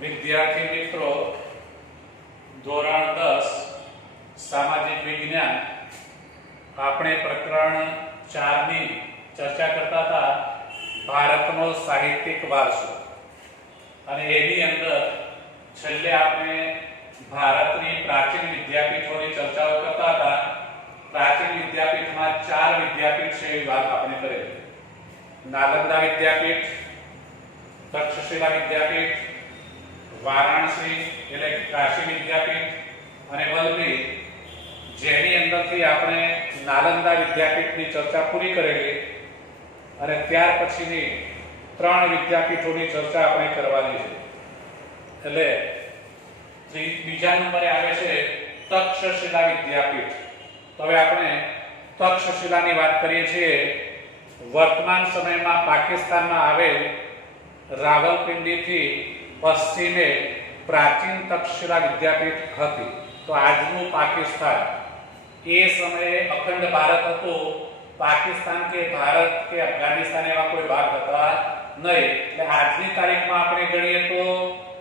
વિદ્યાર્થી મિત્રો, ધોરણ 10 સામાજિક વિજ્ઞાન આપણે પ્રકરણ 4 ની ચર્ચા કરતા હતા, ભારતનો સાહિત્યિક વારસો. અને એની અંદર છેલ્લે આપણે ભારતની પ્રાચીન વિદ્યાપીઠોની ચર્ચાઓ કરતા હતા. પ્રાચીન વિદ્યાપીઠમાં 4 વિદ્યાપીઠ છે એ વાત આપણે કરેલી. નાલંદા વિદ્યાપીઠ, તક્ષશિલા વિદ્યાપીઠ, વારાણસી એટલે કાશી વિદ્યાપીઠ અને વલભી, જેની અંદરથી આપણે નાલંદા વિદ્યાપીઠની ચર્ચા પૂરી કરેલી. અને ત્યાર પછીની 3 વિદ્યાપીઠોની ચર્ચા આપણે કરવાની છે. એટલે બીજા નંબરે આવે છે તક્ષશિલા વિદ્યાપીઠ. તો હવે આપણે તક્ષશિલાની વાત કરીએ છીએ. વર્તમાન સમયમાં પાકિસ્તાનમાં આવેલ રાવલપિંડીથી પશ્ચિમે પ્રાચીન તક્ષશિલા વિદ્યાપીઠ હતી. તો આજનું પાકિસ્તાન, એ સમયે અખંડ ભારત હતું. પાકિસ્તાન કે ભારત કે અફઘાનિસ્તાન એવા કોઈ ભાગ હતા નહીં. એટલે આજની તારીખમાં આપણે ગણીએ તો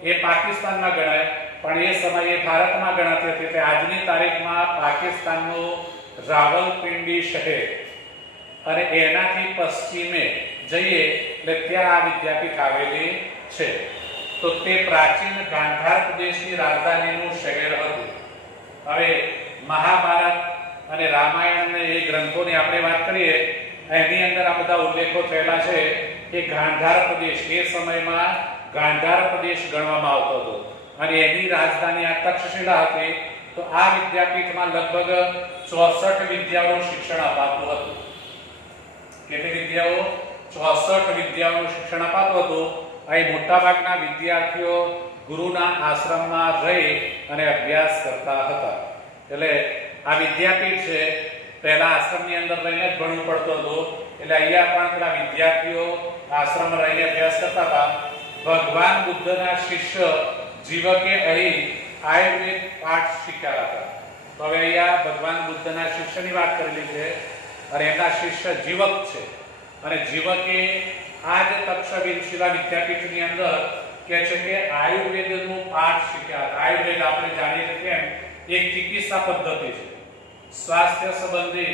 એ પાકિસ્તાનમાં ગણાય, પણ એ સમયે ભારતમાં ગણાતી હતી. એટલે આજની તારીખમાં પાકિસ્તાનનું રાવલપિંડી શહેર અને એનાથી પશ્ચિમે જઈએ એટલે ત્યાં આ વિદ્યાપીઠ આવેલી છે. તો તે પ્રાચીન ગાંધાર પ્રદેશની રાજધાનીનું શહેર હતું. હવે મહાભારત અને રામાયણ એ ગ્રંથોની આપણે વાત કરીએ, એની અંદર આ બધા ઉલ્લેખો થયેલા છે કે ગાંધાર પ્રદેશ એ સમયમાં ગાંધાર પ્રદેશ ગણવામાં આવતો હતો અને એની રાજધાની આ તક્ષશિલા હતી. તો આ વિદ્યાપીઠમાં લગભગ 64 વિદ્યાઓનું શિક્ષણ અપાતું હતું. કેટલી વિદ્યાઓ? 64 વિદ્યાઓનું શિક્ષણ અપાતું હતું. અહીં મોટાભાગના વિદ્યાર્થીઓ ગુરુના આશ્રમમાં રહી અને અભ્યાસ કરતા હતા. એટલે આ વિદ્યાપીઠ છે, પહેલા આશ્રમની અંદર રહીને જ ભણવું પડતું હતું. એટલે અહીંયા પણ પેલા વિદ્યાર્થીઓ આશ્રમમાં રહીને અભ્યાસ કરતા હતા. ભગવાન બુદ્ધના શિષ્ય જીવકે અહીં આયુર્વેદ પાઠ શીખ્યા હતા. તો હવે અહીંયા ભગવાન બુદ્ધના શિષ્યની વાત કરેલી છે અને એમના શિષ્ય જીવક છે. અને જીવકે આ જ તક્ષશિલા વિદ્યાપીઠની અંદર કહે છે કે આયુર્વેદનું પાઠ શીખ્યા હતા. આયુર્વેદ આપણે જાણીએ છીએ કેમ એક ચિકિત્સા પદ્ધતિ છે, સ્વાસ્થ્ય સંબંધી,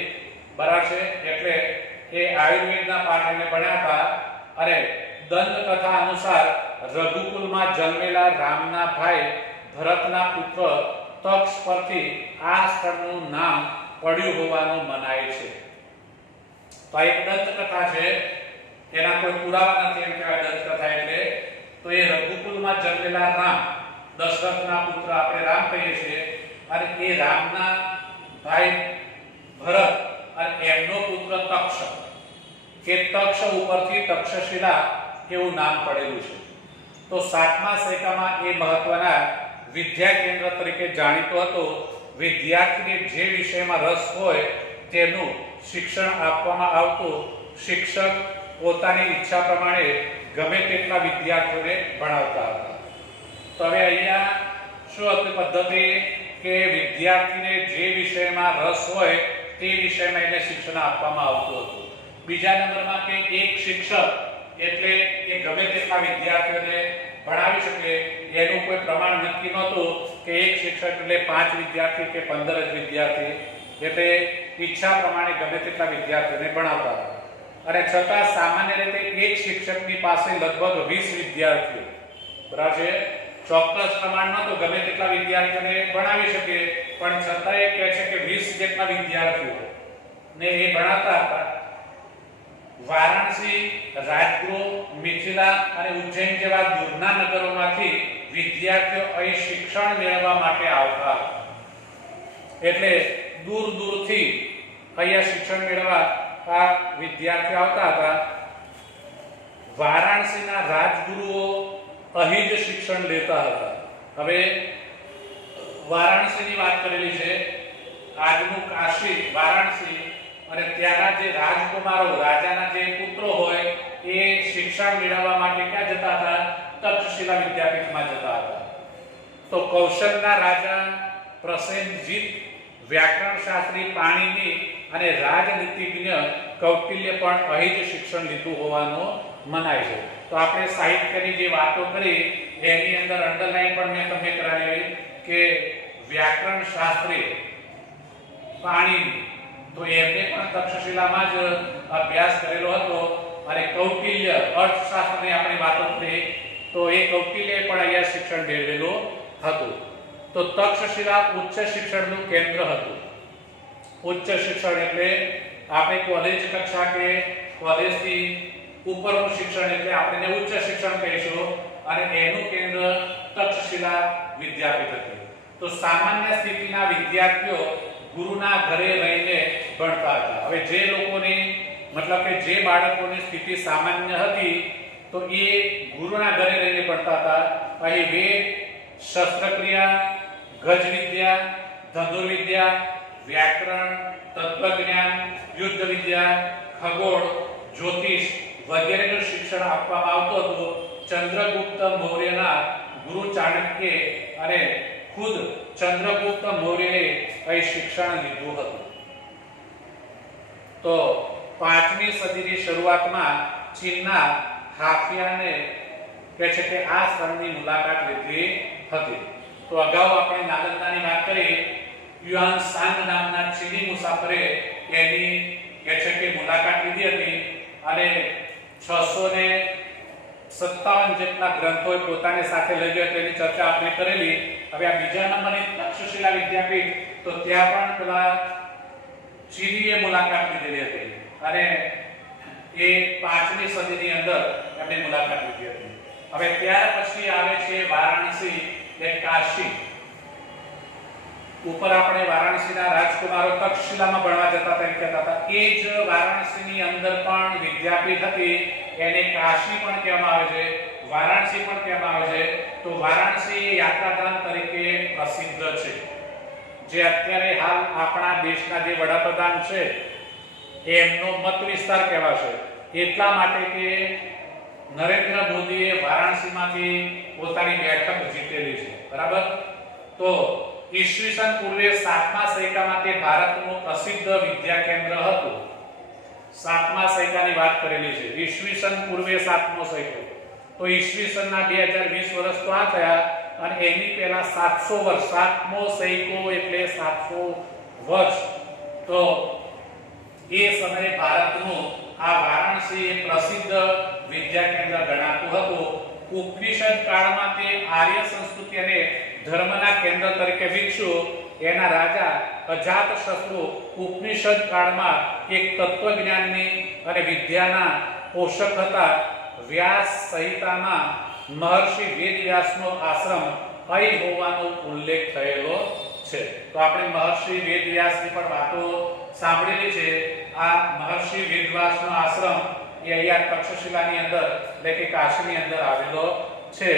બરાબર છે. એટલે એ આયુર્વેદના પાઠ એને ભણ્યા હતા. અને દંતકથા અનુસાર રઘુકુલમાં જન્મેલા રામના ભાઈ ભરતના પુત્ર તક્ષ પરથી આ સ્થળનું નામ પડ્યું હોવાનું મનાય છે. તો એક દંતકથા છે, એના કોઈ પુરાવા નથી એમ કહેવાય દંતકથા એટલે. તો એ રઘુકુલમાં જન્મેલા રામ, દશરથના પુત્ર આપણે રામ કહીએ છીએ, અને એ રામના ભાઈ ભરત અને એમનો પુત્ર તક્ષ, કે તક્ષ ઉપરથી તક્ષશિલા એવું નામ પડેલું છે. તો 7મા સૈકામાં એ મહત્વના વિદ્યા કેન્દ્ર તરીકે જાણીતો હતો. વિદ્યાર્થીને જે વિષયમાં રસ હોય તેનું શિક્ષણ આપવામાં આવતું. શિક્ષક પોતાની ઈચ્છા પ્રમાણે ગમે તેટલા વિદ્યાર્થીઓને ભણાવતા હતા. તો હવે અહીંયા શું હતી પદ્ધતિ કે વિદ્યાર્થીને જે વિષયમાં રસ હોય તે વિષયમાં એને શિક્ષણ આપવામાં આવતું હતું. બીજા નંબરમાં કે એક શિક્ષક એટલે કે ગમે તેટલા વિદ્યાર્થીઓને ભણાવી શકે એનું કોઈ પ્રમાણ નક્કી નહોતું કે એક શિક્ષક એટલે 5 વિદ્યાર્થી કે 15 જ વિદ્યાર્થી. એટલે ઈચ્છા પ્રમાણે ગમે તેટલા વિદ્યાર્થીઓને ભણાવતા હતા. અને છતાં સામાન્ય રીતે એક શિક્ષકની પાસે લગભગ 20 વિદ્યાર્થીઓ, બરાબર છે. ચોક્કસ પ્રમાણ નહોતું, ગમે તેટલા વિદ્યાર્થીઓને ભણાવી શકે, પણ છતાં એ કહે છે કે 20 જેટલા વિદ્યાર્થીઓ ને એ ભણાવતા હતા. વારાણસી, રાજગૃહ, મિથિલા અને ઉજ્જૈન જેવા દૂરના નગરોમાંથી વિદ્યાર્થીઓ અહીં શિક્ષણ મેળવવા માટે આવતા. એટલે દૂર દૂરથી અહીંયા શિક્ષણ મેળવવા આ વિદ્યાર્થીઓ આવતા હતા. વારાણસીના રાજગુરુઓ અહીં જ શિક્ષણ લેતા હતા. હવે વારાણસીની વાત કરેલી છે, આજનું કાશી, વારાણસી, અને ત્યાંના જે રાજકુમારો, રાજાના જે પુત્રો હોય એ શિક્ષણ મેળવવા માટે ક્યાં જતા હતા? તક્ષશિલા વિદ્યાપીઠમાં જતા હતા. તો કૌશલના રાજા પ્રસેનજીત, વ્યાકરણ શાસ્ત્રી પાણીની અને રાજનીતિજ્ઞ કૌટિલ્ય પણ અહીં જ શિક્ષણ લીધું હોવાનું મનાય છે. તો આપણે સાહિત્યની જે વાતો કરી એની અંદર અંડરલાઈન પણ મેં તમને કરાવી કે વ્યાકરણ શાસ્ત્રી પાણીની, તો એમને પણ તક્ષશિલામાં જ અભ્યાસ કરેલો હતો. અને કૌટિલ્ય અર્થશાસ્ત્રની આપણે વાતો કરી તો એ કૌટિલ્ય પણ અહીંયા શિક્ષણ મેળવેલું હતું. તો તક્ષશિલા ઉચ્ચ શિક્ષણનું કેન્દ્ર હતું. ઉચ્ચ શિક્ષણ એટલે આપણે કોલેજ કક્ષા કે કોલેજથી ઉપરનું શિક્ષણ એટલે આપણે ઉચ્ચ શિક્ષણ કહીશું. અને એનું કેન્દ્ર તક્ષશિલા વિદ્યાપીઠ હતું. તો સામાન્ય સ્થિતિના વિદ્યાર્થીઓ ગુરુના ઘરે રહીને ભણતા હતા. હવે જે લોકોની મતલબ કે જે બાળકોની સ્થિતિ સામાન્ય હતી તો એ ગુરુના ઘરે રહીને ભણતા હતા. અહીં વેદ, શસ્ત્રક્રિયા, ગજવિદ્યા, ધનુર્વિદ્યા, વ્યાકરણ, તત્વજ્ઞાન, યુદ્ધ વિદ્યા, ખગોળ, જ્યોતિષ વગેરેનું શિક્ષણ આપવામાં આવતું હતું. ચંદ્રગુપ્ત મૌર્યના ગુરુ ચાણક્ય અને ખુદ ચંદ્રગુપ્ત મૌર્યએ અહીં શિક્ષણ લીધું હતું. તો 5મી સદીની શરૂઆતમાં ચીનના હાફિયાને કહે છે કે આ સ્થળની મુલાકાત લીધી હતી. તો અગાઉ આપણે નાલંદાની વાત કરી. યુઆન સાંગ નામના ચીની મુસાફરે એની કહે છે કે મુલાકાત લીધી હતી અને 657 જેટલા ગ્રંથો પોતાની સાથે લઈ ગયો તેની ચર્ચા આપણે કરેલી. હવે આ બીજા નંબરની તક્ષશિલા વિદ્યાપીઠ, તો ત્યાં પણ પેલા ચીનીએ મુલાકાત લીધેલી હતી અને એ 5મી સદીની અંદર એમણે મુલાકાત લીધી હતી. હવે ત્યાર પછી આવે છે વારાણસી કે કાશી. ઉપર આપણે વારાણસીના રાજકુમારો તક્ષશિલામાં ભણવા જતા હતા એમ કહેતા હતા. એ જ વારાણસીની અંદર પણ વિદ્યાપીઠ હતી, એને કાશી પણ કહેવામાં આવે છે, વારાણસી પણ કહેવામાં આવે છે. તો વારાણસી યાત્રાધામ તરીકે પ્રસિદ્ધ છે. જે અત્યારે હાલ આપણા દેશના જે વડાપ્રધાન છે એમનો મત વિસ્તાર કહેવાશે. એટલા માટે કે નરેન્દ્ર મોદીએ વારાણસીમાંથી પોતાની બેઠક જીતેલી છે. બરાબર. તો ઈસવીસન પૂર્વે 7મા સૈકામાં તે ભારતનું પ્રસિદ્ધ વિદ્યા કેન્દ્ર હતું. 7મા સૈકાની વાત કરેલી છે. ઈસવીસન પૂર્વે 7મો સૈકો. તો ઈસવીસનના 2020 વર્ષ તો આ થયા અને એની પહેલા 700 વર્ષ. 7મો સૈકો એટલે 700 વર્ષ. તો એ સમયે ભારતનું આ વારાણસી પ્રસિદ્ધ વિદ્યા કેન્દ્ર ગણાતું હતું. ઉપનિષદ કાળમાં તે આર્ય સંસ્કૃતિ અને ધર્મના કેન્દ્ર તરીકે વિકસ્યું. એના રાજા અજાતશત્રુ ઉપનિષદ કાળમાં એક તત્વજ્ઞાનની અને વિદ્યાના પોષક હતા. વ્યાસ સંહિતામાં મહર્ષિ વેદવ્યાસનો આશ્રમ અહીં હોવાનો ઉલ્લેખ થયેલો છે. તો આપણે મહર્ષિ વેદવ્યાસની પણ વાતો સાંભળેલી છે. આ મહર્ષિ વેદવ્યાસનો આશ્રમ એ અહીંયા તક્ષશિલાની અંદર એટલે કે કાશીની અંદર આવેલો છે.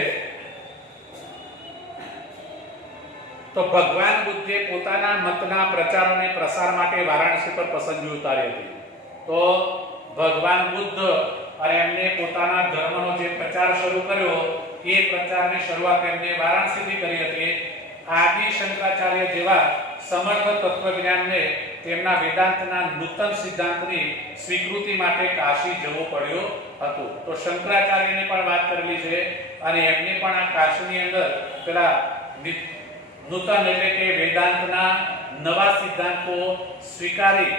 તો ભગવાન બુદ્ધે પોતાના મતના પ્રચાર અને પ્રસાર માટે વારાણસી પર પસંદગી ઉતારી હતી. તો ભગવાન બુદ્ધ અને એમને પોતાના ધર્મનો જે પ્રચાર શરૂ કર્યો એ પ્રચારની શરૂઆત એમને વારાણસીથી કરી હતી. આદિ શંકરાચાર્ય જેવા સમર્થ તત્વજ્ઞાનને તેમના વેદાંતના નૂતન સિદ્ધાંતની સ્વીકૃતિ માટે કાશી જવું પડ્યું હતું. તો શંકરાચાર્યની પણ વાત કરેલી છે અને એમને પણ આ કાશીની અંદર પેલા નૂતન એટલે કે વેદાંતના નવા સિદ્ધાંતો સ્વીકારી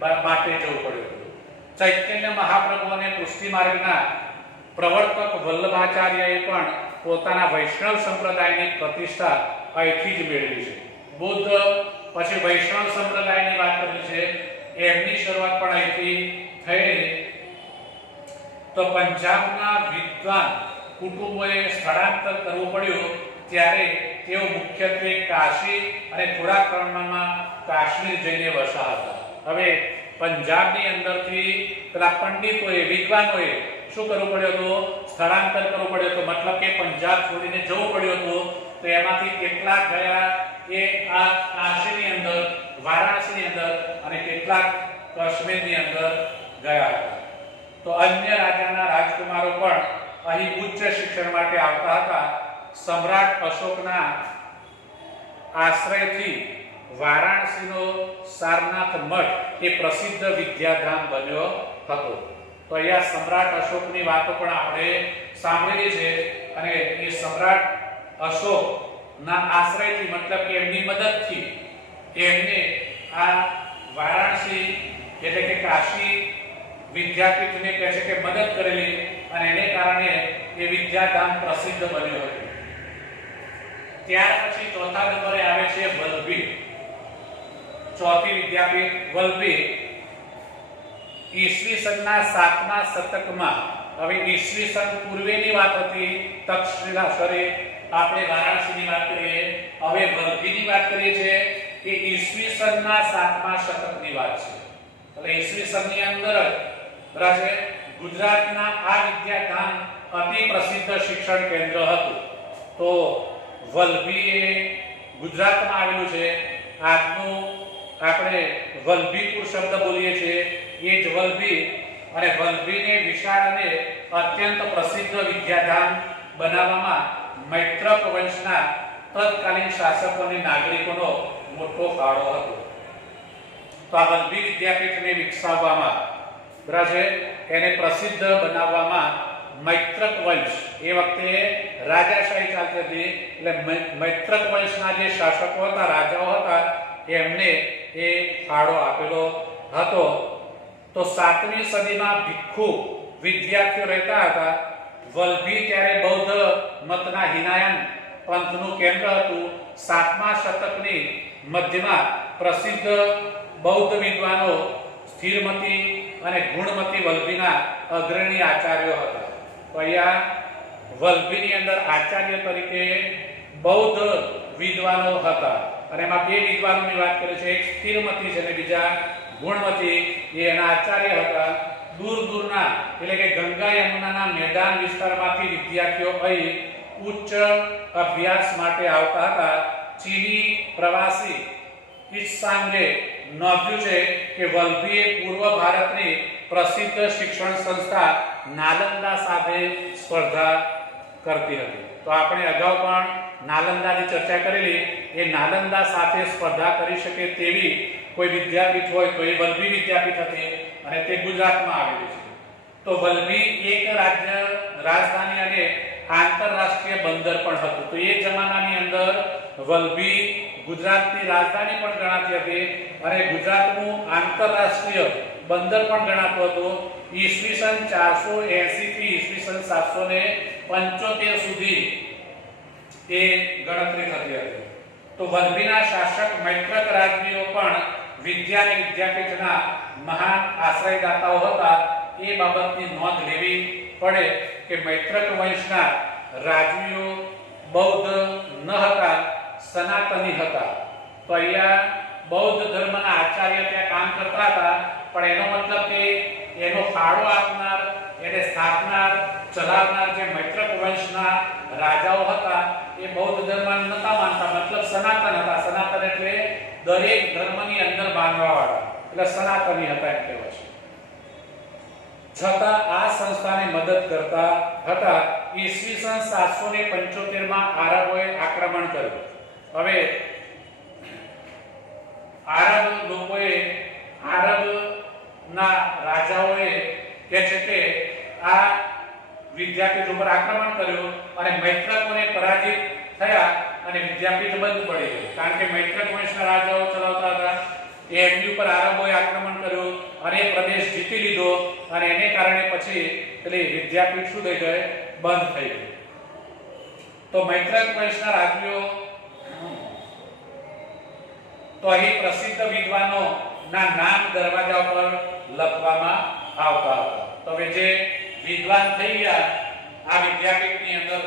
માટે જવું પડ્યું હતું. ચૈતન્ય મહાપ્રભુ અને પુષ્ટિ માર્ગના પ્રવર્તક વલ્લભાચાર્યએ પણ પોતાના વૈષ્ણવ સંપ્રદાયની પ્રતિષ્ઠા અહીંથી જ મેળવી છે. બુદ્ધ પછી વૈષ્ણવ સંપ્રદાયની વાત કરી છે, એમની શરૂઆત પણ અહીંથી થયેલી. તો પંજાબના વિદ્વાન કુટુંબોએ સ્થળાંતર કરવું પડ્યું ત્યારે તેઓ મુખ્યત્વે કાશી અને થોડા પ્રમાણમાં કાશ્મીર જઈને વસ્યા હતા. હવે પંજાબની અંદરથી પેલા પંડિતોએ વિદ્વાનોએ શું કરવું પડ્યું હતું? સ્થળાંતર કરવું પડ્યું હતું. મતલબ કે પંજાબ છોડીને જવું પડ્યું હતું. તો એમાંથી કેટલાક ગયા એ આ કાશીની અંદર, વારાણસીની અંદર અને કેટલાક કાશ્મીરની અંદર ગયા હતા. તો અન્ય રાજાના રાજકુમારો પણ અહીં ઉચ્ચ શિક્ષણ માટે આવતા હતા. સમ્રાટ અશોકના આશ્રયથી વારાણસીનો સારનાથ મઠ એ પ્રસિદ્ધ વિદ્યાધામ બન્યો હતો. તો અહીંયા સમ્રાટ અશોકની વાતો પણ આપણે સાંભળેલી છે અને એ સમ્રાટ અશોકના આશ્રયથી મતલબ કે એમની મદદથી એમને આ વારાણસી એટલે કે કાશી વિદ્યાપીઠને કહે છે કે મદદ કરેલી અને એને કારણે એ વિદ્યાધામ પ્રસિદ્ધ બન્યો હતો. ત્યાર પછી ચોથા નંબરે આવે છે વલ્લભી. ચોથી વિદ્યાપીઠ વલ્લભી ઈસવીસનના 7મા શતકમાં, હવે ઈસવીસન પૂર્વેની વાત હતી તક્ષશિલા સરે આપણે વારાણસીની વાત કરીએ, હવે વલ્લભીની વાત કરીએ છીએ કે ઈસવીસનના 7મા શતકની વાત છે. એટલે ઈસવીસનની અંદર બરાબર ગુજરાતના આ વિદ્યાધામ અતિ પ્રસિદ્ધ શિક્ષણ કેન્દ્ર હતું. તો વલ્લભી એ ગુજરાતમાં આવેલું છે. આજનું આપણે વલ્લભીપુર શબ્દ બોલીએ છીએ એ જ વલ્લભી, અને વલ્લભીને વિશાળ અને અત્યંત પ્રસિદ્ધ વિદ્યાધામ બનાવવામાં મૈત્રક વંશના તત્કાલીન શાસકો અને નાગરિકોનો મોટો ફાળો હતો. તો આ વલ્લભી વિદ્યાપીઠને વિકસાવવામાં બરાબર એને પ્રસિદ્ધ બનાવવામાં મૈત્રક વંશ, એ વખતે રાજાશાહી ચાલતી હતી, એટલે મૈત્રક વંશના જે શાસકો હતા, રાજાઓ હતા, એમને એ ફાળો આપેલો હતો. તો 7મી સદીમાં ભિક્ષુ વિદ્યાર્થીઓ રહેતા હતા. વલ્લભી ત્યારે બૌદ્ધ મતના હિનાયન પંથનું કેન્દ્ર હતું. 7મા શતકની મધ્યમાં પ્રસિદ્ધ બૌદ્ધ વિદ્વાનો સ્થિરમતી અને ગુણમતી વલ્લભીના અગ્રણી આચાર્યો હતા. તો અહીંયા વલ્લભીની અંદર આચાર્ય તરીકે બૌદ્ધ વિદ્વાનો હતા, અને એમાં બે વિદ્વાનોની વાત કરે છે. એક સ્થિરમતી છે અને બીજા ગુણમતી, એ એના આચાર્ય હતા. દૂર દૂરના એટલે કે ગંગા યમુનાના મેદાન વિસ્તારમાંથી વિદ્યાર્થીઓ અહીં ઉચ્ચ અભ્યાસ માટે આવતા હતા. ચીની પ્રવાસી ઈત્સાંગે નોંધ્યું છે કે વલ્લભીએ પૂર્વ ભારતની પ્રસિદ્ધ શિક્ષણ સંસ્થા નાલંદા સાથે સ્પર્ધા કરતી હતી. તો આપણે અગાઉ પણ નાલંદાની ચર્ચા કરેલી. એ નાલંદા સાથે સ્પર્ધા કરી શકે તેવી કોઈ વિદ્યાપીઠ હોય તો એ વલ્લભી વિદ્યાપીઠ હતી, અને તે ગુજરાતમાં આવેલી છે. તો વલ્લભી એક રાજધાની અને આંતરરાષ્ટ્રીય બંદર પણ હતું. તો એ જમાનાની અંદર વલ્લભી ગુજરાતની રાજધાની પણ ગણાતી હતી અને ગુજરાતનું આંતરરાષ્ટ્રીય બંદર પણ ગણાતું હતું. ઈસવીસન 480 થી ઈસવીસન 775 સુધી એ ગણતરી થતી હતી. તો વલ્લભીના શાસક મૈત્રક રાજવીઓ પણ વિદ્યા અને વિદ્યાપીઠના મહાન આશ્રયદાતાઓ હતા. એ બાબતની નોંધ લેવી પડે કે મૈત્રક વંશના રાજવીઓ બૌદ્ધ ન હતા, સનાતની હતા. તો અહીંયા બૌદ્ધ ધર્મના આચાર્ય ત્યાં કામ કરતા હતા, પણ એનો મતલબ કે એનો ફાળો આપનાર, એને સ્થાપનાર, ચલાવનાર જે મૈત્રક વંશના રાજાઓ હતા એ બૌદ્ધ ધર્મને નતા માનતા, મતલબ સનાતન હતા. સનાતન એટલે દરેક ધર્મની અંદર બાંધવાવાળા, એટલે સનાતની હતા એમ કહેવાય છે. છતાં આ સંસ્થાને મદદ કરતા હતા. ઈસવીસન 775 આરબોએ આક્રમણ કર્યું. હવે આરબ લોકોએ, આરબના રાજાઓએ કહે છે કે આ વિદ્યાપીઠ ઉપર આક્રમણ કર્યું અને મૈત્રકોને પરાજિત થયા અને વિદ્યાપીઠ બંધ પડી ગઈ. કારણ કે મૈત્રક વંશના રાજાઓ ચલાવતા હતા, એમની ઉપર આરબોએ આક્રમણ કર્યું અને એ પ્રદેશ જીતી લીધો, અને એને કારણે પછી પેલી વિદ્યાપીઠ શું થઈ ગઈ? બંધ થઈ ગઈ. તો મૈત્રક વંશના રાજવીઓ, તો અહીં પ્રસિદ્ધ વિદ્વાનો ના નામ દરવાજા ઉપર લખવામાં આવતા હતા. તો હવે જે વિદ્વાન થઈ ગયા આ વિદ્યાપીઠની અંદર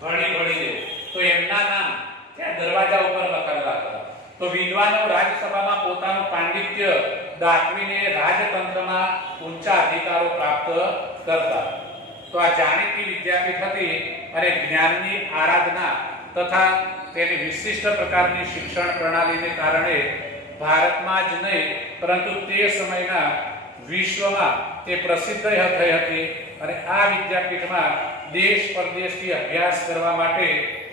ભણી તો એમના નામ ત્યાં દરવાજા ઉપર લખેલા હતા. તો વિદ્વાનો રાજસભામાં પોતાનું પાંડિત્ય દાખવીને રાજતંત્રમાં ઊંચા અધિકારો પ્રાપ્ત કરતા. તો આ જાણીતી વિદ્યાપીઠ હતી અને જ્ઞાનની આરાધના તથા તેની વિશિષ્ટ પ્રકારની શિક્ષણ પ્રણાલીને કારણે ભારતમાં જ નહીં પરંતુ તે સમયના વિશ્વમાં તે પ્રસિદ્ધ થઈ હતી. અને આ વિદ્યાપીઠમાં દેશ પરદેશથી અભ્યાસ કરવા માટે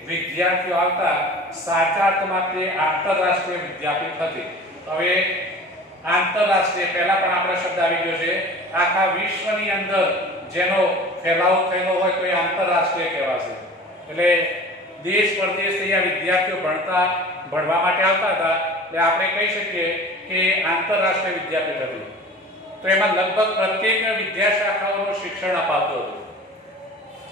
વિદ્યાર્થીઓ આવતા. સાચા અર્થમાં તે આંતરરાષ્ટ્રીય વિદ્યાપીઠ હતી. હવે આંતરરાષ્ટ્રીય પહેલા પણ આપણો શબ્દ આવી ગયો છે. આખા વિશ્વની અંદર જેનો ફેલાવો થયેલો હોય તો એ આંતરરાષ્ટ્રીય કહેવાશે. એટલે દેશ પરદેશથી આ વિદ્યાર્થીઓ ભણવા માટે આવતા હતા, એટલે આપણે કહી શકીએ કે આંતરરાષ્ટ્રીય વિદ્યાપીઠ હતી. તો એમાં લગભગ પ્રત્યેક વિદ્યાશાખાઓનું શિક્ષણ અપાતું હતું.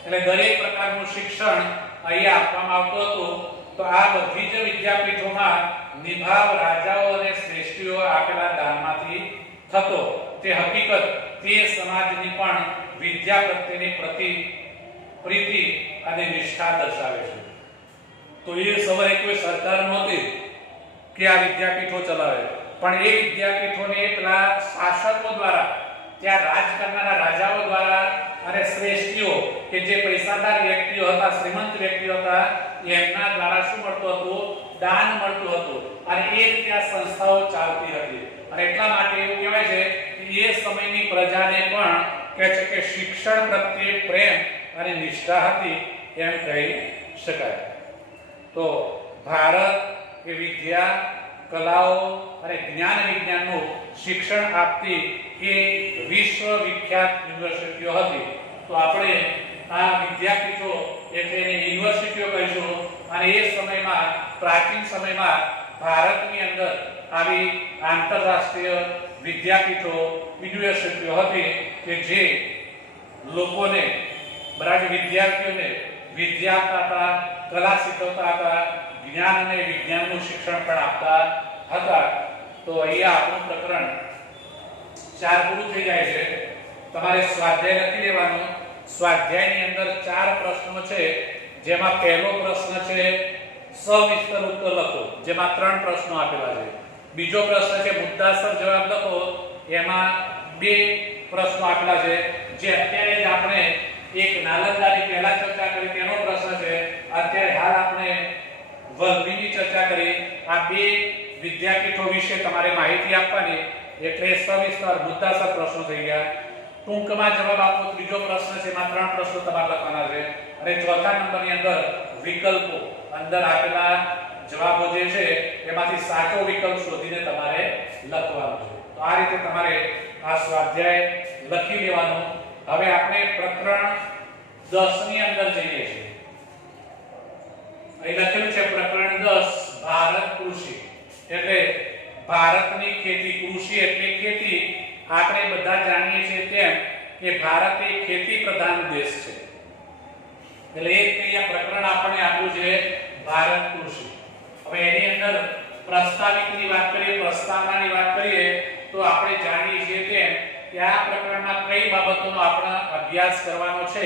એટલે દરેક પ્રકારનું શિક્ષણ અહીંયા આપવામાં આવતું હતું. તો આ બધી જ વિદ્યાપીઠોમાં નિભાવ રાજાઓ અને શ્રેષ્ઠીઓ આપેલા દાનમાંથી થતો. તે હકીકત તે સમાજની પણ વિદ્યા પ્રત્યેની પ્રીતિ અને નિષ્ઠા દર્શાવે છે. તો એ સમયે કોઈ સરકાર નહોતી કે આ વિદ્યાપીઠો ચલાવે, પણ એ વિદ્યાપીઠોને પેલા શાસકો દ્વારા, ત્યાં રાજ કરનારા રાજાઓ દ્વારા અને શ્રેષ્ઠીઓ કે જે પૈસાદાર વ્યક્તિઓ હતા, શ્રીમંત વ્યક્તિઓ હતા, એમના દ્વારા શું મળતું હતું? દાન મળતું હતું. અને એ રીતે આ સંસ્થાઓ ચાલતી હતી. અને એટલા માટે એવું કહેવાય છે કે એ સમયની પ્રજાને પણ કહે છે કે શિક્ષણ પ્રત્યે પ્રેમ અને નિષ્ઠા હતી એમ કહી શકાય. તો ભારત એ વિદ્યા, કલાઓ અને જ્ઞાન વિજ્ઞાનનું શિક્ષણ આપતી એ વિશ્વ વિખ્યાત યુનિવર્સિટીઓ હતી. તો આપણે આ વિદ્યાપીઠો એટલે એને યુનિવર્સિટીઓ કહીશું. અને એ સમયમાં, પ્રાચીન સમયમાં ભારતની અંદર આવી આંતરરાષ્ટ્રીય વિદ્યાપીઠો, યુનિવર્સિટીઓ હતી કે જે લોકોને, બરાબર, વિદ્યાર્થીઓને વિદ્યા આપતા હતા, કલા શીખવતા હતા, જ્ઞાન અને વિજ્ઞાનનું શિક્ષણ પણ આપતા હતા. તો અહીંયા આપણું પ્રકરણ 4 પૂરું થઈ જાય છે. તમારે સ્વાધ્યાય લખી લેવાનો. સ્વાધ્યાયની અંદર 4 પ્રશ્નો છે, જેમાં પહેલો પ્રશ્ન છે સવિસ્તર ઉત્તર લખો, જેમાં 3 પ્રશ્નો આપેલા છે. બીજો પ્રશ્ન છે મુદ્દાસર જવાબ લખો, એમાં 2 પ્રશ્નો આપેલા છે, જે અત્યારે જ આપણે એક નાલંદાની પહેલા ચર્ચા કરી તેનો પ્રશ્ન છે. અત્યારે હાલ આપણે વલભીની ચર્ચા કરી. આ 2 વિદ્યાપીઠો વિશે તમારે માહિતી આપવાની, એટલે સવિસ્તર મુદ્દાસર પ્રશ્નો થઈ ગયા. ટૂંકમાં જવાબ આપો. ત્રીજો પ્રશ્ન છે, એમાં 3 પ્રશ્નો તમારે લખવાના છે. અને ચોથા નંબરની અંદર વિકલ્પો, અંદર આપેલા જવાબો જે છે એમાંથી સાચો વિકલ્પ શોધીને તમારે લખવાનો છે. તો આ રીતે તમારે આ સ્વાધ્યાય લખી લેવાનો. હવે આપણે પ્રકરણ 10 ની અંદર જઈએ છીએ. અહીં લખેલું છે પ્રકરણ 10 ભારત કૃષિ, એટલે ભારતની ખેતી. કૃષિ એટલે ખેતી. આપણે બધા જાણીએ છીએ તેમ કે ભારત એક ખેતી પ્રધાન દેશ છે. એટલે એક અહીંયા પ્રકરણ આપણે આપ્યું છે ભારત કૃષિ. હવે એની અંદર પ્રસ્તાવિકની વાત કરીએ, પ્રસ્તાવનાની વાત કરીએ, તો આપણે જાણીએ છીએ તેમ કે આ પ્રકરણમાં કઈ બાબતોનો આપણે અભ્યાસ કરવાનો છે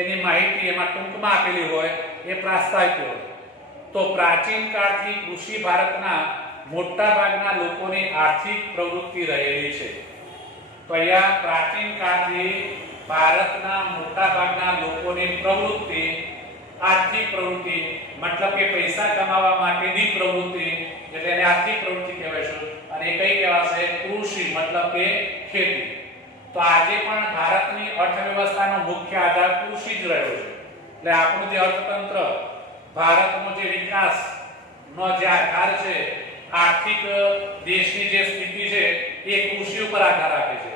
એની માહિતી એમાં ટૂંકમાં આપેલી હોય એ પ્રાસ્તાવિક હોય. તો પ્રાચીન કાળથી કૃષિ ભારતના મોટા ભાગના લોકોની આર્થિક પ્રવૃત્તિ રહેલી છે. તો અહીંયા પ્રાચીન કાળથી ભારતના મોટા ભાગના લોકોની પ્રવૃત્તિ, આર્થિક પ્રવૃત્તિ, મતલબ કે પૈસા કમાવા માટેની પ્રવૃત્તિ, એટલે એને આર્થિક પ્રવૃત્તિ કહેવાય છે. અને એ કઈ કહેવાશે? કૃષિ, મતલબ કે ખેતી. તો આજે પણ ભારતની અર્થવ્યવસ્થાનો મુખ્ય આધાર કૃષિ જ રહ્યો છે. એટલે આપણું જે અર્થતંત્ર, ભારતનો જે વિકાસનો જે આધાર છે, આર્થિક દેશની જે સ્થિતિ છે એ કૃષિ ઉપર આધાર રાખે છે.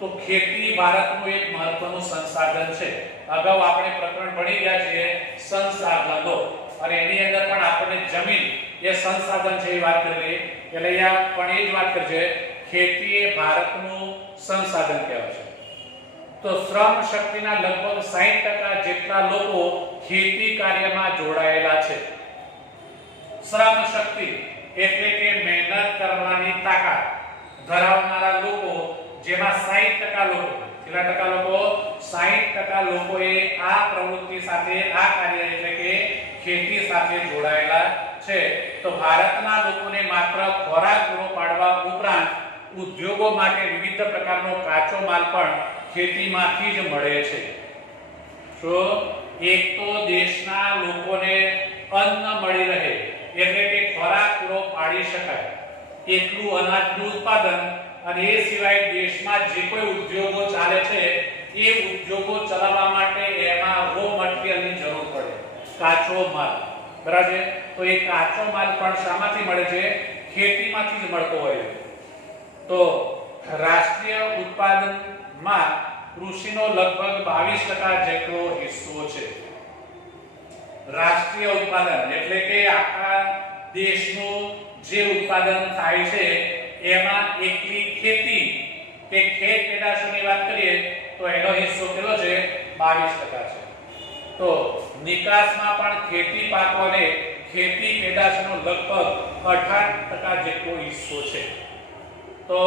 તો ખેતી ભારતનું એક મહત્વનું સંસાધન છે. અગાઉ આપણે પ્રકરણ ભણી ગયા છીએ સંસાધનો, અને એની અંદર પણ આપણે જમીન એ સંસાધન છે એ વાત કરી. એટલે અહીંયા પણ એ જ વાત કરી છે, ખેતી એ ભારતનું સંસાધન કહેવાય છે. તો શ્રમ શક્તિના લગભગ 60% જેટલા લોકો ખેતી કાર્યમાં જોડાયેલા છે. શ્રમ શક્તિ એટલે કે મહેનત કરવાની તાકાત ધરાવનારા લોકો, જેમાં 60% લોકો, કેટલા ટકા લોકો? 60% લોકોએ આ પ્રવૃત્તિ સાથે, આ કાર્ય એટલે કે ખેતી સાથે જોડાયેલા છે. તો ભારતના લોકોને માત્ર ખોરાક પૂરો પાડવા ઉપરાંત ઉદ્યોગો માટે વિવિધ પ્રકારનો કાચો માલ પણ ખેતીમાંથી જ મળે છે. તો એક તો દેશના લોકોને અન્ન મળી રહે, એટલે કે ખોરાક પૂરો પાડી શકાય એટલું અનાજનું ઉત્પાદન, અને એ સિવાય દેશમાં જે કોઈ ઉદ્યોગો ચાલે છે એ ઉદ્યોગો ચલાવવા માટે એમાં રો મટીરીયલની જરૂર પડે, કાચો માલ. બરાબર છે? તો એ કાચો માલ પણ શામાંથી મળે છે? ખેતીમાંથી જ મળતો હોય છે. તો રાષ્ટ્રીય ઉત્પાદનમાં કૃષિનો લગભગ 22% જેટલો હિસ્સો છે. રાષ્ટ્રીય ઉત્પાદન એટલે કે આખા દેશનું જે ઉત્પાદન થાય છે એમાં એકલી ખેતી કે ખેત પેદાશોની વાત કરીએ તો એનો હિસ્સો કેટલો છે 22% છે. તો નિકાસમાં પણ ખેતી પાકો અને ખેતી પેદાશોનો લગભગ 18% જેટલો હિસ્સો છે. તો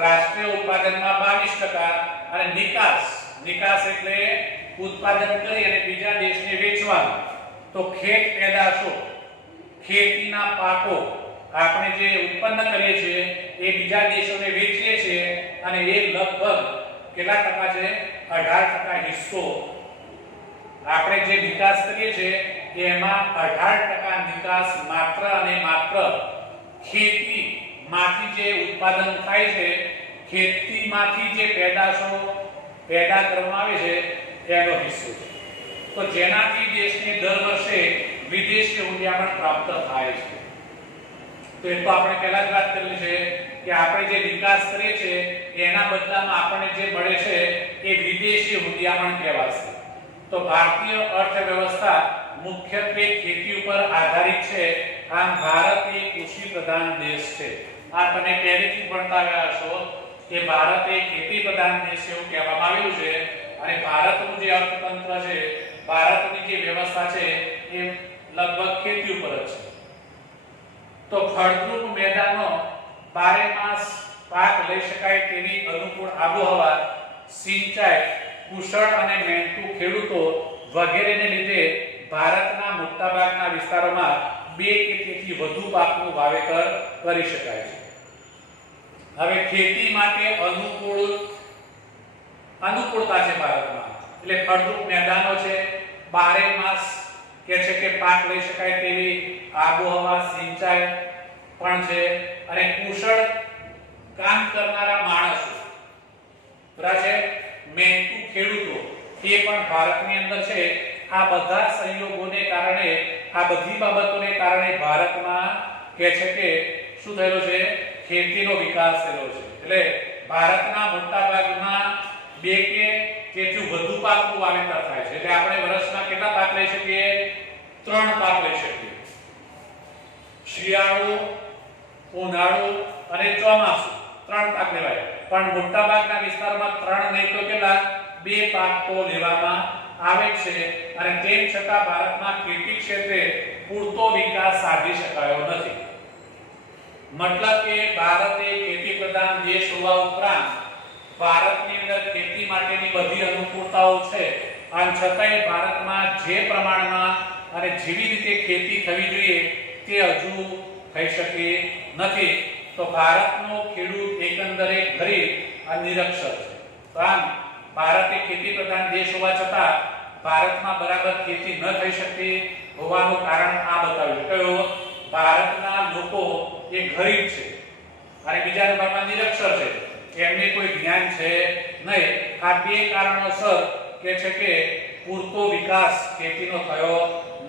રાષ્ટ્રીય ઉત્પાદનમાં 22% અને નિકાસ એટલે ઉત્પાદન કરી અને બીજા દેશને વેચવાનું. તો ખેત પેદાશો ખેતીના પાકો આપણે જે ઉત્પન્ન કરીએ છીએ એ બીજા દેશોને વેચીએ છીએ અને એ લગભગ કેટલા ટકા છે 18% હિસ્સો આપણે જે નિકાસ કરીએ છીએ એમાં 18% નિકાસ માત્ર અને માત્ર ખેતીમાંથી જે ઉત્પાદન થાય છે ખેતીમાંથી જે પેદાશો પેદા કરવામાં આવે છે એનો હિસ્સો છે. તો જેનાથી દેશને દર વર્ષે વિદેશી મૂલ્યામણ પ્રાપ્ત થાય છે. તો એ તો આપણે પહેલા જ વાત કરેલી છે કે આપણે જે નિકાસ કરીએ છીએ એના બદલામાં આપણને જે મળે છે એ વિદેશી મૂલ્યામણ કહેવાશે. તો ભારતીય અર્થવ્યવસ્થા મુખ્યત્વે ખેતી ઉપર આધારિત છે. આમ ભારત એક કૃષિ પ્રધાન દેશ છે. આ તમે પહેલેથી ભણતા આવ્યા હશો કે ભારત એક ખેતી પ્રધાન દેશ એવું કહેવામાં આવેલું છે અને ભારતનું જે અર્થતંત્ર છે ભારતની જે વ્યવસ્થા છે એ લગભગ ખેતી ઉપર જ છે. તો ફળદ્રુપ મેદાનો બારે માસ પાક લઈ શકાય તેવી અનુકૂળ આબોહવા સિંચાઈ કુશળ અને મહેનતુ ખેડૂતો વગેરેને લીધે ભારતના મોટાભાગના વિસ્તારોમાં 2 કે તેથી વધુ પાકનું વાવેતર કરી શકાય છે. હવે ખેતી માટે અનુકૂળતા છે ભારતમાં એટલે ફળદ્રુપ મેદાનો છે બારે માસ કે છે કે પાક લઈ શકાય તેવી આબોહવા સિંચાઈ પણ છે અને કુશળ કામ કરનારા માણસો બરાબર છે મહેનતુ ખેડૂતો એ પણ ભારતની અંદર છે. આ બધા સંયોગોને કારણે આ બધી બાબતોને કારણે ભારતમાં કે છે કે શું થયેલો છે ખેતીનો વિકાસ થયેલો છે. એટલે ભારતના મોટા ભાગમાં 2 કે તેથી વધુ પાકનું વાવેતર થાય છે. એટલે આપણે વર્ષમાં કેટલા પાક લઈ શકીએ 3 પાક લઈ શકીએ. શિયાળુ ઉનાળુ અને ચોમાસું 3 પાક લેવાય. પણ મોટા ભાગના વિસ્તારમાં 3 નહીં તો કેટલા 2 પાક તો લેવામાં આવે છે અને તેમ છતાં ભારતમાં ખેતી ક્ષેત્રે પૂરતો વિકાસ સાધી શકાયો નથી. મતલબ કે ભારત એક ખેતી પ્રધાન દેશ હોવા ઉપરાંત ભારતની અંદર ખેતી માટેની બધી અનુકૂળતાઓ છે અને છતાંય ભારતમાં જે પ્રમાણમાં અને જેવી રીતે ખેતી થવી જોઈએ તે હજુ થઈ શકી નથી. તો ભારતનો ખેડૂત એકંદરે ગરીબ અને નિરક્ષર છે. તો આમ ભારત એક ખેતી પ્રધાન દેશ હોવા છતાં ભારતમાં બરાબર ખેતી ન થઈ શકતી હોવાનું કારણ આ બતાવ્યું કે ભારતના લોકો એ ગરીબ છે અને બીજા નંબરમાં નિરક્ષર છે. એમને કોઈ જ્ઞાન છે નહીં. આ 2 કારણોસર કે છે કે પૂરતો વિકાસ ખેતીનો થયો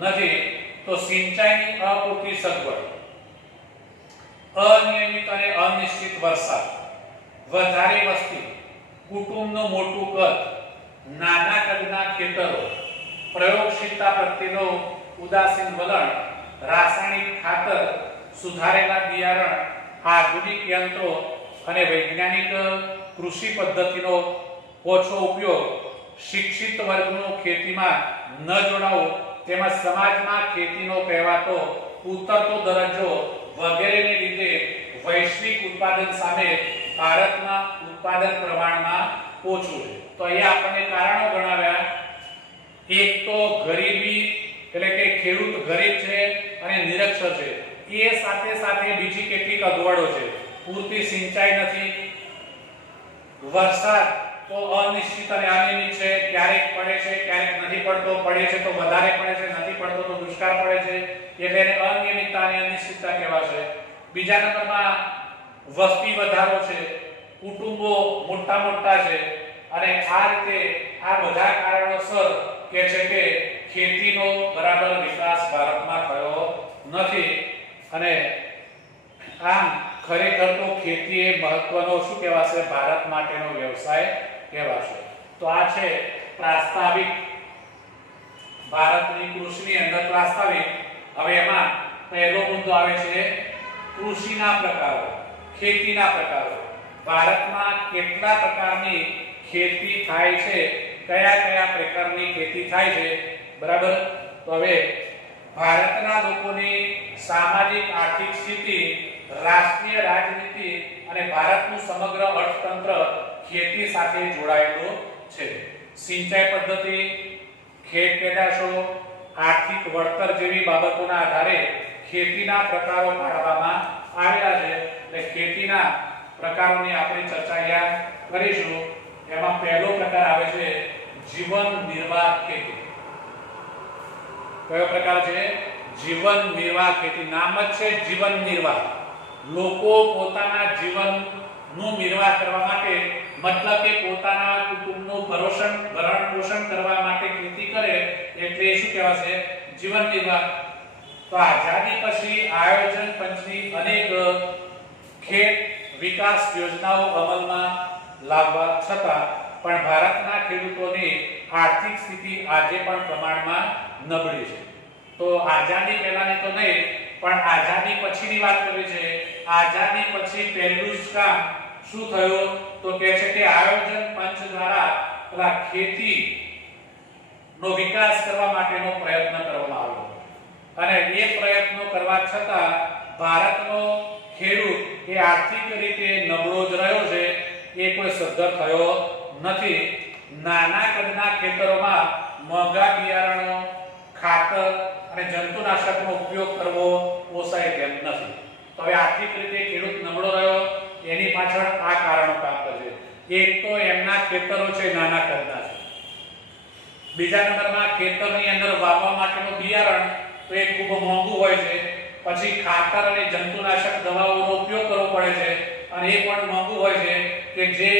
નથી. તો સિંચાઈની અપૂરતી સગવડ, અનિયમિત અને અનિશ્ચિત વરસાદ, વધારે વસ્તી, કુટુંબનું મોટું કદ, નાના કદના ખેતરો, પ્રયોગશીલતા પ્રત્યેનો ઉદાસીન વલણ, રાસાયણિક ખાતર, સુધારેલા બિયારણ, આધુનિક યંત્રો અને વૈજ્ઞાનિક કૃષિ પદ્ધતિનો ઓછો ઉપયોગ, શિક્ષિત વર્ગનો ખેતીમાં ન જોડાવો તેમજ સમાજમાં ખેતીનો કહેવાતો ઉતરતો દરજ્જો વગેરેને લીધે વૈશ્વિક ઉત્પાદન સામે ભારતના ઉત્પાદન પ્રમાણમાં ઓછું છે. તો અહીંયા આપણને કારણો ગણાવ્યા. એક તો ગરીબી એટલે કે ખેડૂત ગરીબ છે અને નિરક્ષર છે. એ સાથે સાથે બીજી કેટલીક અગવડો છે. પૂરતી સિંચાઈ નથી, વરસાદ તો અનિશ્ચિત અને અનિયમિત છે. ક્યારેક પડે છે ક્યારેક નથી પડતો, પડે છે તો વધારે પડે છે, નથી પડતો તો દુષ્કાળ પડે છે. એટલે એને અનિયમિતતા અને અનિશ્ચિતતા કહેવાશે. બીજા નંબરમાં વસ્તી વધારો છે, કુટુંબો મોટા છે અને આ રીતે આ બધા કારણોસર કે છે કે ખેતીનો બરાબર વિકાસ ભારતમાં થયો નથી. અને આમ ખરેખર તો ખેતી એ મહત્વનો શું કહેવાશે ભારત માટેનો વ્યવસાય કહેવાશે. તો આ છે પ્રાસ્તાવિક ભારતની કૃષિની અંદર પ્રાસ્તાવિક. હવે એમાં પહેલો મુદ્દો આવે છે કૃષિના પ્રકારો, ખેતીના પ્રકારો. ભારતમાં કેટલા પ્રકારની ખેતી થાય છે, કયા કયા પ્રકારની ખેતી થાય છે, બરાબર. તો હવે ભારતના લોકોની સામાજિક આર્થિક સ્થિતિ, રાષ્ટ્રીય રાજનીતિ અને ભારતનું સમગ્ર અર્થતંત્ર ખેતી સાથે જોડાયેલું છે. સિંચાઈ પદ્ધતિ, ખેત પેદાશો, આર્થિક વળતર જેવી બાબતોના આધારે ખેતીના પ્રકારો પાડવામાં આવ્યા છે. એટલે ખેતીના પ્રકારોની આપણે ચર્ચા અહીંયા કરીશું. એમાં પહેલો પ્રકાર આવે છે જીવન નિર્વાહ ખેતી. કયો પ્રકાર છે? જીવન નિર્વાહ ખેતી. નામ જ છે જીવન નિર્વાહ. લોકો પોતાના જીવનનું નિર્વાહ કરવા માટે, મતલબ કે પોતાના કુટુંબનું ભરણ પોષણ કરવા માટે ખેતી કરે એટલે શું કહેવાશે? જીવન નિર્વાહ. તો આઝાદી પછી આયોજન પંચની અનેક ખેત વિકાસ યોજનાઓ અમલમાં લાવવા છતાં પણ ભારતના ખેડૂતોની આર્થિક સ્થિતિ આજે પણ પ્રમાણમાં નબળી છે. તો આઝાદી પહેલાની તો નહીં, પણ આઝાદી પછીની વાત કરવી છે. આઝાદી પછી પહેલું જ કામ શું થયું? તો કહે છે કે આયોજન પંચ દ્વારા ખેતી નો વિકાસ કરવા માટેનો પ્રયત્ન કરવામાં આવ્યો અને એ પ્રયત્નો કરવા છતાં ભારતનો ખેડૂત એ આર્થિક રીતે નબળો જ રહ્યો છે. એ કોઈ સદ્ધર થયો નથી. નાના કદના ખેતરોમાં મોંઘા બિયારણો, ખાતર અને જંતુનાશકનો ઉપયોગ કરવો પોસાય તેમ નથી. તો હવે આર્થિક રીતે ખેડૂત નબળો રહ્યો, એની પાછળ આ કારણો કામ કરે છે. એક તો એમના ખેતરો છે નાના કદના છે. બીજા નંબરમાં ખેતરની અંદર વાવવા માટેનું બિયારણ તો એ ખૂબ મોંઘું હોય છે. પછી ખાતર અને જંતુનાશક દવાઓનો ઉપયોગ કરવો પડે છે અને એ પણ મોંઘું હોય છે કે જે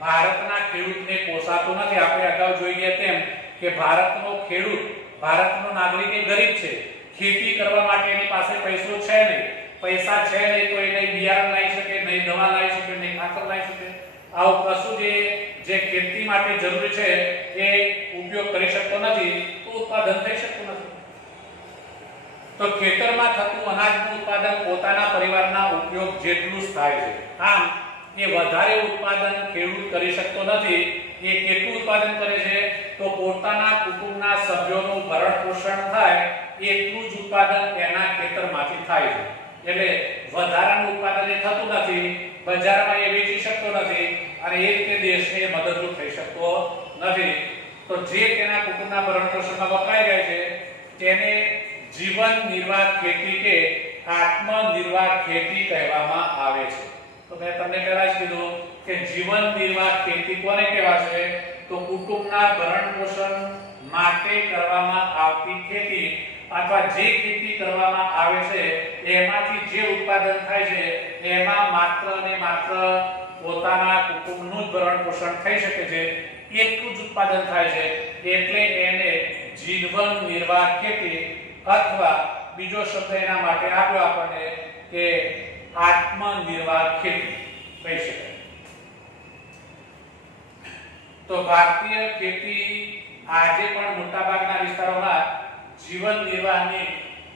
ભારતના ખેડૂતને પોસાતું નથી. આપણે અગાઉ જોઈ ગયા તેમ કે ભારતનો ખેડૂત, ભારતનો નાગરિક એ ગરીબ છે. ખેતી કરવા માટે એની પાસે પૈસો છે નહીં. પૈસા છે નહીં તો એ નહીં બિયારણ લાવી શકે, નહીં દવા લાવી શકે, નહીં ખાતર લાવી શકે. આવું કશું જે ખેતી માટે જરૂરી છે એ ઉપયોગ કરી શકતો નથી, તો ઉત્પાદન થઈ શકતું નથી. તો ખેતરમાં થતું અનાજનું ઉત્પાદન પોતાના પરિવારના ઉપયોગ જેટલું જ થાય છે. આમ એ વધારે ઉત્પાદન ખેડૂત કરી શકતો નથી. એ કેટલું ઉત્પાદન કરે છે? તો પોતાના કુટુંબના સભ્યોનું ભરણ પોષણ થાય એટલું જ ઉત્પાદન એના ખેતરમાંથી થાય છે. એટલે વધારાનું ઉત્પાદન એ થતું નથી, બજારમાં એ વેચી શકતો નથી અને એ રીતે દેશને મદદરૂપ થઈ શકતો નથી. તો જે તેના કુટુંબના ભરણ પોષણમાં વપરાઈ જાય છે તેને જીવન નિર્વાહ ખેતી કે આત્મનિર્વાહ ખેતી કહેવામાં આવે છે. તો મેં તમને પહેલા જ કીધું કે જીવન નિર્વાહ ખેતી કોને કહેવાશે? તો કુટુંબના ભરણ પોષણ માટે કરવામાં આવતી ખેતી અથવા જે ખેતી કરવામાં આવે છે એમાંથી જે ઉત્પાદન થાય છે એમાં માત્ર ને માત્ર પોતાના કુટુંબનું જ ભરણ પોષણ થઈ શકે છે, એટલું જ ઉત્પાદન થાય છે. એટલે એને જીવન નિર્વાહ ખેતી અથવા બીજો શબ્દ એના માટે આપ્યો આપણને કે આત્મનિર્વાહ ખેતી કહી શકાય. તો ભારતીય ખેતી આજે પણ મોટાભાગના વિસ્તારોમાં જીવન નિર્વાહની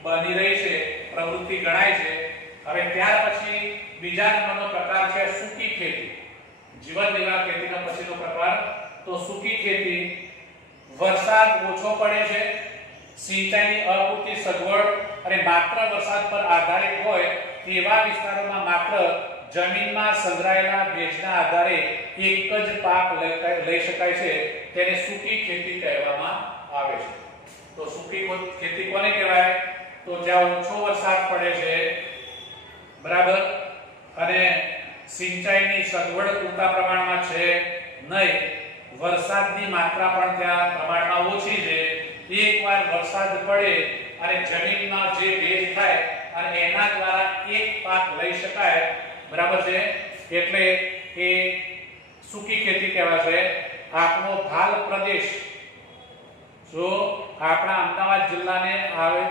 બની રહી છે, પ્રવૃત્તિ ગણાય છે. હવે ત્યાર પછી બીજા નંબરનો પ્રકાર છે સૂકી ખેતી. જીવન નિર્વાહ ખેતીનો પછીનો પ્રકાર તો સૂકી ખેતી. વરસાદ ઓછો પડે છે, સિંચાઈની અપૂરતી સગવડ અને માત્ર વરસાદ પર આધારિત હોય તેવા વિસ્તારોમાં માત્ર જમીનમાં સંગ્રહાયેલા ભેજના આધારે એક જ પાક લઈ શકાય છે. તેને સૂકી ખેતી કહેવામાં આવે છે. તો સૂકી ખેતી કોને કહેવાય? તો જ્યાં ઓછો વરસાદ પડે છે, બરાબર, અને સિંચાઈની સગવડ પૂરતા પ્રમાણમાં છે નહીં, વરસાદની માત્રા પણ ત્યાં પ્રમાણમાં ઓછી છે. એકવાર વરસાદ પડે અને જમીનમાં જે ભેજ થાય અને એના દ્વારા એક પાક લઈ શકાય, બરાબર છે, એટલે એ સૂકી ખેતી કહેવાશે. આપણો ભાલ પ્રદેશ જો આપણા અમદાવાદ જિલ્લાને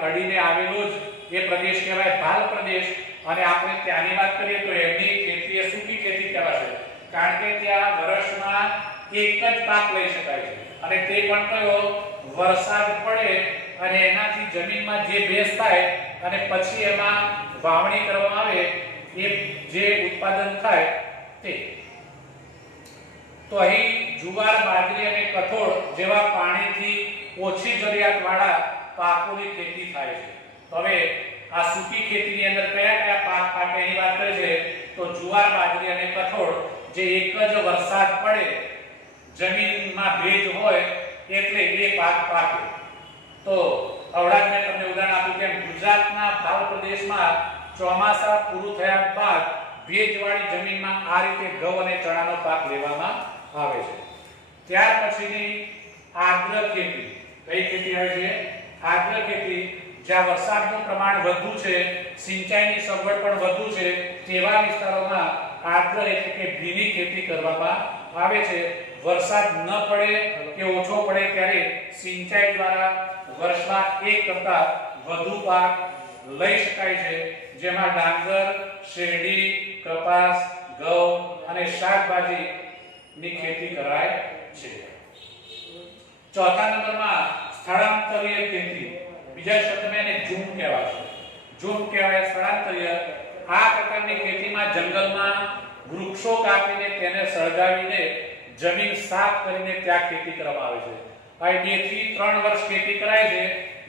અડીને આવેલો જ એ પ્રદેશ કહેવાય ભાલ પ્રદેશ. અને આપણે ત્યાંની વાત કરીએ તો એમની ખેતી એ સૂકી ખેતી કહેવાશે, કારણ કે ત્યાં વર્ષમાં એક જ પાક લઈ શકાય છે અને તે પણ કયો? વરસાદ પડે અને એનાથી જમીનમાં જે ભેજ થાય અને પછી એમાં વાવણી કરવામાં આવે એ જે ઉત્પાદન થાય તે. તો અહીં જુવાર, બાજરી અને કઠોળ જેવા પાણીથી ઓછી જરૂરિયાતવાળા પાકોની ખેતી થાય છે. તો હવે આ સૂકી ખેતીની અંદર કયા કયા પાક પાકે એની વાત કરે છે. તો જુવાર, બાજરી અને કઠોળ જે એક જ વરસાદ પડે, જમીનમાં ભેજ હોય એટલે એ પાક પાકે. તો અવડાજ મેં તમને ઉદાહરણ આપ્યું તેમ ગુજરાતના ભાલ પ્રદેશમાં ચોમાસા પૂરું થયા બાદ ભેજવાળી જમીનમાં આ રીતે ઘઉં અને ચણાનો પાક લેવામાં આવે છે. ત્યાર પછીની આર્દ્ર ખેતી. કઈ ખેતી આવે છે? આર્દ્ર ખેતી. જ્યાં વરસાદનું પ્રમાણ વધુ છે, સિંચાઈની સગવડ પણ વધુ છે, તેવા વિસ્તારોમાં આર્દ્ર એટલે કે ભીની ખેતી કરવામાં આવે છે. વરસાદ ન પડે કે ઓછો પડે ત્યારે સિંચાઈ દ્વારા વર્ષમાં એક કરતા વધુ પાક લઈ શકાય છે, જેમાં ડાંગર, શેરડી, કપાસ, ઘઉં અને શાકભાજીની ખેતી કરાય છે. ચોથા નંબરમાં સ્થળાંતરીય ખેતી. બીજા શબ્દમાં એને ઝૂમ કહેવાય છે. ઝૂમ કહેવાય સ્થળાંતરીય. આ પ્રકારની ખેતીમાં જંગલમાં વૃક્ષો કાપીને તેને સળગાવીને જમીન સાફ કરીને ત્યાં ખેતી કરવામાં આવે છે. આ 2 થી 3 વર્ષ ખેતી કરાય છે.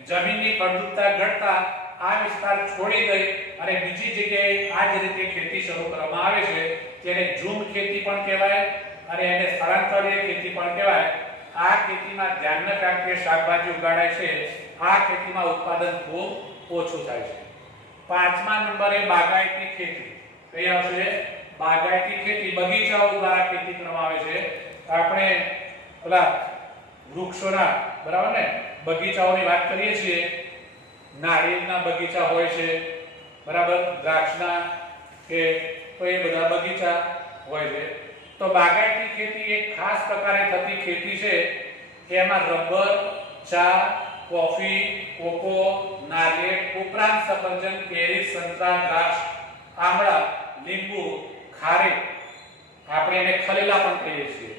જમીનની ફળદ્રુપતા ઘટતા આ વિસ્તાર છોડી દઈ અને બીજી જગ્યાએ આ જ રીતે ખેતી શરૂ કરવામાં આવે છે. તેને ઝૂમ ખેતી પણ કહેવાય અને એને સ્થળાંતરીય ખેતી પણ કહેવાય. આ ખેતીમાં ધ્યાન રાખીને શાકભાજી ઉગાડાય છે. આ ખેતીમાં ઉત્પાદન ખૂબ ઓછું થાય છે. પાંચમા નંબરે બાગાયતી ખેતી. કઈ આવશે? બાગાયતી ખેતી. બગીચાઓ દ્વારા ખેતી કરવામાં આવે છે. આપણે પેલા વૃક્ષોના, બરાબર ને, બગીચાઓની વાત કરીએ છીએ. નાળિયેરના બગીચા હોય છે, બરાબર, દ્રાક્ષના કે તો એ બધા બગીચા હોય છે. તો બાગાયતી ખેતી એક ખાસ પ્રકારે થતી ખેતી છે. એમાં રબર, ચા, કોફી, કોકો, નારિયેળ ઉપરાંત સફરજન, કેરી, સંતરા, દ્રાક્ષ, આમળા, લીંબુ, ખારેક, આપણે એને ખલેલા પણ કહીએ છીએ,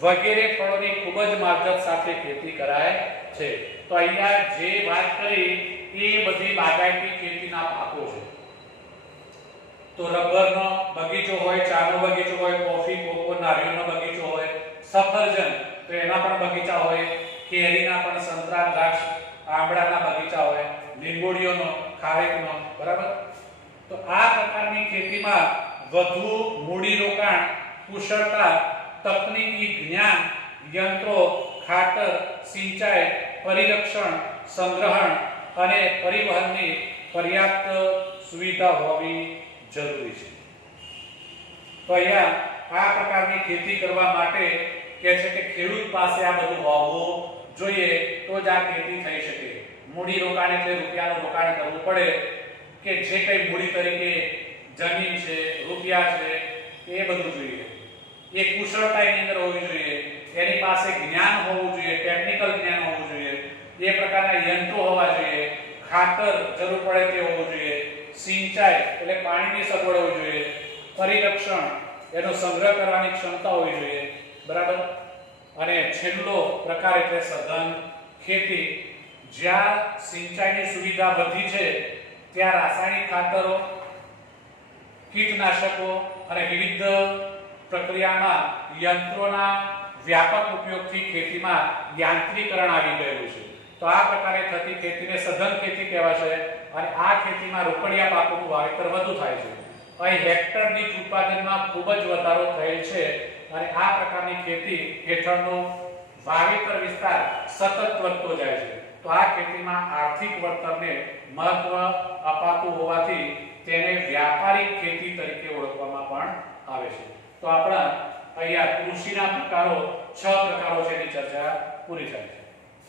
વગેરે ફળોની ખૂબ જ માવજત સાથે ખેતી કરાય છે. તો અહીંયા જે વાત કરી એ બધી બાગાયતી ખેતીના પાકો છે. તો રબરનો બગીચો હોય, ચાનો બગીચો હોય, કોફી, કોકો, નારિયેળનો બગીચો હોય, સફરજન તો એના પણ બગીચા હોય, કેરીના પણ, સંતરા, દ્રાક્ષ, આંબળાના બગીચા હોય, લીંબોડીઓનો, ખારેકનો, બરાબર. તો આ પ્રકારની ખેતીમાં વધુ મૂડી રોકાણ, કુશળતા, તકનીકી જ્ઞાન, યંત્રો, ખાતર, સિંચાઈ, પરિરક્ષણ, સંગ્રહણ અને પરિવહનની પર્યાપ્ત સુવિધા હોવી જરૂરી છે. તો અહીંયા આ પ્રકારની ખેતી કરવા માટે કહે છે કે ખેડૂત પાસે આ બધું હોવું જોઈએ, તો જ આ ખેતી થઈ શકે. મૂડી રોકાણ એટલે રૂપિયાનું રોકાણ કરવું પડે કે જે કંઈ મૂડી તરીકે જમીન છે, રૂપિયા છે, એ બધું જોઈએ. એ કુશળતા એની અંદર હોવી જોઈએ, એની પાસે જ્ઞાન હોવું જોઈએ, ટેકનિકલ જ્ઞાન હોવું જોઈએ, એ પ્રકારના યંત્રો હોવા જોઈએ, ખાતર જરૂર પડે તે હોવું જોઈએ, સિંચાઈ એટલે પાણીની સગવડ હોવી જોઈએ, પરિરક્ષણ એનો સંગ્રહ કરવાની ક્ષમતા હોવી જોઈએ, બરાબર. અને છેલ્લો પ્રકાર એટલે સઘન ખેતી. જ્યાં સિંચાઈની સુવિધા વધી છે ત્યાં રાસાયણિક ખાતરો, કીટનાશકો અને વિવિધ પ્રક્રિયામાં યંત્રોના વ્યાપક ઉપયોગથી ખેતીમાં યાંત્રીકરણ આવી ગયું છે. તો આ પ્રકારે થતી ખેતીને સઘન ખેતી કહેવાશે. અને આ ખેતીમાં રોકડિયા પાકોનું વાવેતર વધુ થાય છે. અહીં હેક્ટર દીઠ ઉત્પાદનમાં ખૂબ જ વધારો થયેલ છે અને આ પ્રકારની ખેતી હેઠળનો વાવેતર વિસ્તાર સતત વધતો જાય છે. તો આ ખેતીમાં આર્થિક વળતરને મહત્વ અપાતું હોવાથી તેને વ્યાપારિક ખેતી તરીકે ઓળખવામાં પણ આવે છે. તો આપણા અહીંયા કૃષિના પ્રકારો 6 પ્રકારો છે, એની ચર્ચા પૂરી થાય છે.